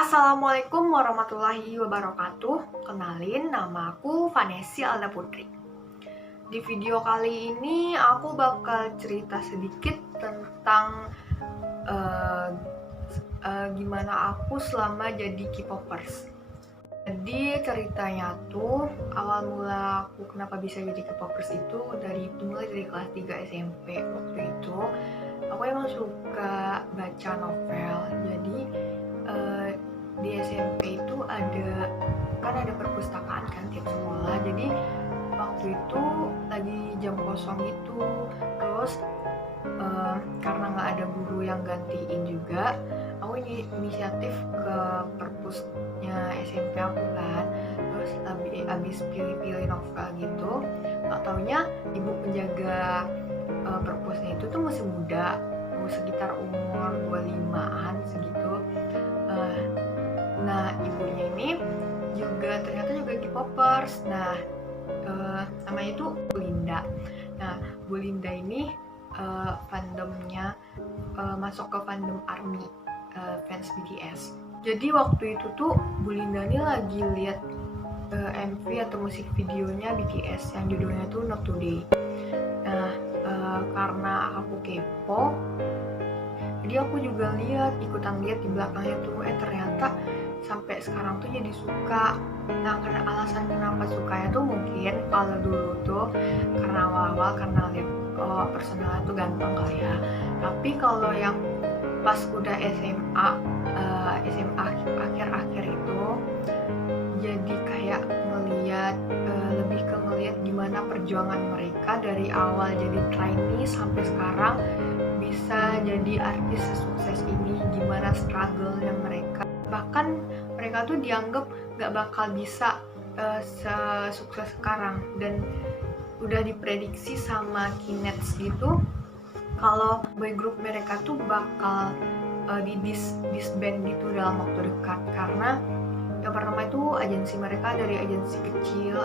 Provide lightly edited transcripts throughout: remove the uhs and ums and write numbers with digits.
Assalamualaikum warahmatullahi wabarakatuh. Kenalin, nama aku Vanessa Alda Putri. Di video kali ini aku bakal cerita sedikit tentang gimana aku selama jadi K-popers. Jadi ceritanya tuh awal mula aku kenapa bisa jadi K-popers itu dimulai dari kelas 3 SMP. Waktu itu aku emang suka baca novel. Jadi di SMP itu ada perpustakaan kan tiap sekolah. Jadi waktu itu lagi jam kosong gitu, terus karena nggak ada guru yang gantiin juga, aku inisiatif ke perpusnya SMP aku kan. Terus abis pilih-pilih novel gitu, tak taunya ibu penjaga perpusnya itu tuh masih muda, sekitar umur 25-an segitu. Nah, ibunya ini ternyata juga K-popers. Nah, namanya itu Bu Linda. Nah, Bu Linda ini fandomnya masuk ke fandom ARMY, fans BTS. Jadi waktu itu tuh Bu Linda ini lagi lihat MV atau musik videonya BTS yang judulnya tuh Not Today. Nah, karena aku kepo, jadi aku juga ikutan lihat di belakangnya tuh, ternyata sampai sekarang tuh jadi suka. Nah, karena alasan kenapa sukanya tuh mungkin kalau dulu tuh karena awal-awal karena lihat personalnya tuh ganteng kali ya. Tapi kalau yang pas udah SMA akhir-akhir itu jadi kayak lebih ke ngeliat gimana perjuangan mereka dari awal jadi trainee sampai sekarang bisa jadi artis sesukses ini, gimana struggle-nya mereka. Bahkan mereka tuh dianggap gak bakal bisa sesukses sekarang, dan udah diprediksi sama Kinets gitu kalau boy group mereka tuh bakal disband gitu dalam waktu dekat. Karena yang pertama itu agensi mereka dari agensi kecil,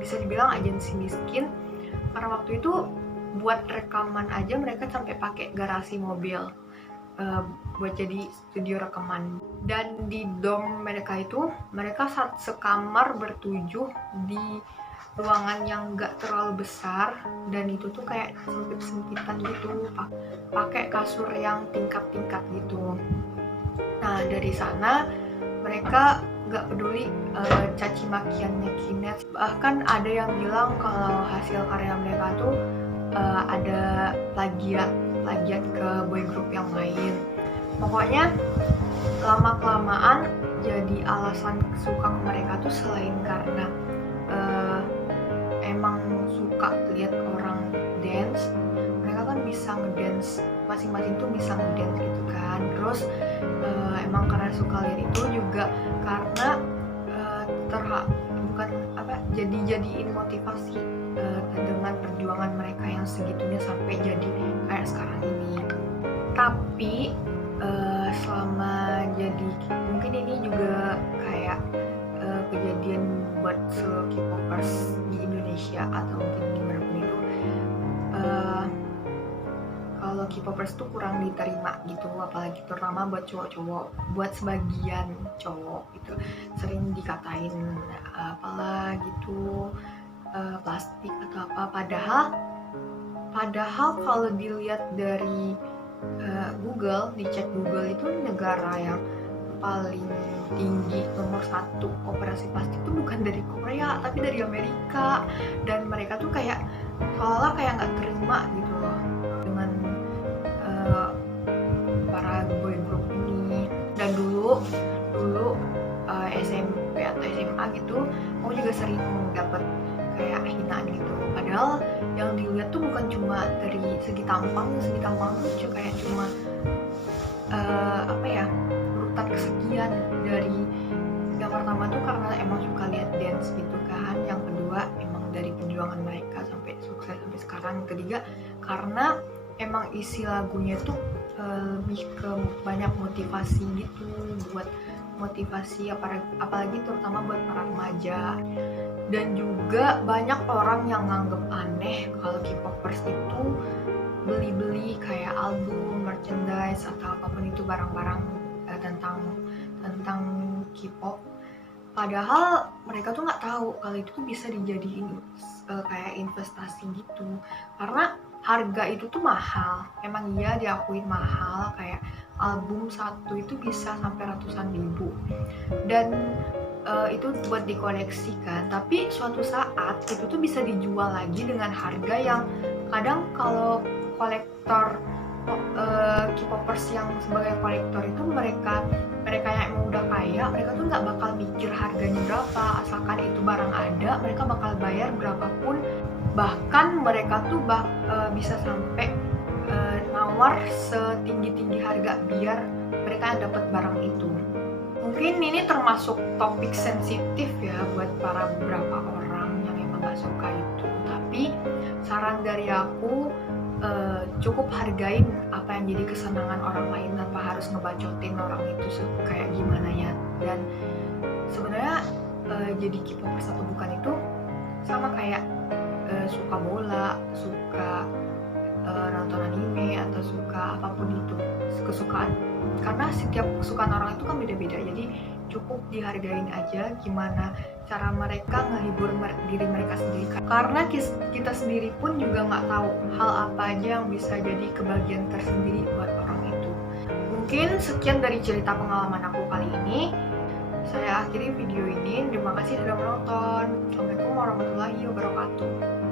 bisa dibilang agensi miskin, karena waktu itu buat rekaman aja mereka sampai pakai garasi mobil buat jadi studio rekaman. Dan di dorm mereka sekamar bertujuh di ruangan yang gak terlalu besar, dan itu tuh kayak sempit-sempitan gitu, pakai kasur yang tingkat-tingkat gitu. Nah, dari sana mereka gak peduli caci makiannya Kinet. Bahkan ada yang bilang kalau hasil karya mereka tuh ada plagiat ke boy group yang lain. Pokoknya lama-kelamaan jadi alasan suka ke mereka tuh selain karena emang suka lihat orang dance, mereka kan bisa ngedance, masing-masing tuh bisa ngedance gitu kan. Terus emang karena suka lihat itu juga karena jadiin motivasi dengan perjuangan mereka yang segitunya sampai jadi kayak sekarang ini. Tapi selama jadi, mungkin ini juga kayak kejadian buat K-popers di Indonesia atau mungkin dimanapun itu, kalau K-popers tuh kurang diterima gitu, apalagi terutama buat cowok-cowok. Buat sebagian cowok itu sering dikatain apalah gitu, plastik atau apa. Padahal kalau dilihat dari dicek Google itu negara yang paling tinggi nomor 1 operasi plastik itu bukan dari Korea tapi dari Amerika. Dan mereka tuh kayak seolah kayak nggak terima gitu loh dengan para boy group ini. Dan dulu SMP atau SMA gitu aku juga sering dapat kayak hinaan gitu, padahal yang dilihat tuh bukan cuma dari segi tampang tuh kayak cuma urutan kesekian. Dari yang pertama tuh karena emang suka lihat dance gitu kan, yang kedua emang dari perjuangan mereka sampai sukses sampai sekarang, yang ketiga karena emang isi lagunya tuh lebih ke banyak motivasi gitu, buat motivasi apalagi terutama buat para remaja. Dan juga banyak orang yang nganggep aneh kalau K-popers itu beli kayak album, merchandise atau apapun itu barang-barang tentang K-pop. Padahal mereka tuh nggak tahu kalau itu tuh bisa dijadiin kayak investasi gitu. Karena harga itu tuh mahal. Emang iya diakuin mahal, kayak album satu itu bisa sampai ratusan ribu. Dan itu buat dikoleksi kan. Tapi suatu saat itu tuh bisa dijual lagi dengan harga yang kadang kalau kolektor K-popers yang sebagai kolektor itu mereka yang emang udah kaya, mereka tuh nggak bakal mikir harganya berapa, asalkan itu barang ada, mereka bakal bayar berapapun. Bahkan mereka tuh bisa sampai nawar setinggi-tinggi harga biar mereka dapat barang itu. Mungkin ini termasuk topik sensitif ya buat para beberapa orang yang emang gak suka itu. Tapi saran dari aku, cukup hargain apa yang jadi kesenangan orang lain tanpa harus ngebacotin orang itu kayak gimana ya. Dan sebenarnya jadi K-popers atau bukan itu sama kayak suka bola, suka nonton anime, atau suka apapun itu, kesukaan. Karena setiap kesukaan orang itu kan beda-beda, jadi cukup dihargain aja gimana cara mereka ngehibur diri mereka sendiri. Karena kita sendiri pun juga nggak tahu hal apa aja yang bisa jadi kebahagiaan tersendiri buat orang itu. Mungkin sekian dari cerita pengalaman aku kali ini. Saya akhiri video ini. Terima kasih sudah menonton. Assalamualaikum warahmatullahi wabarakatuh.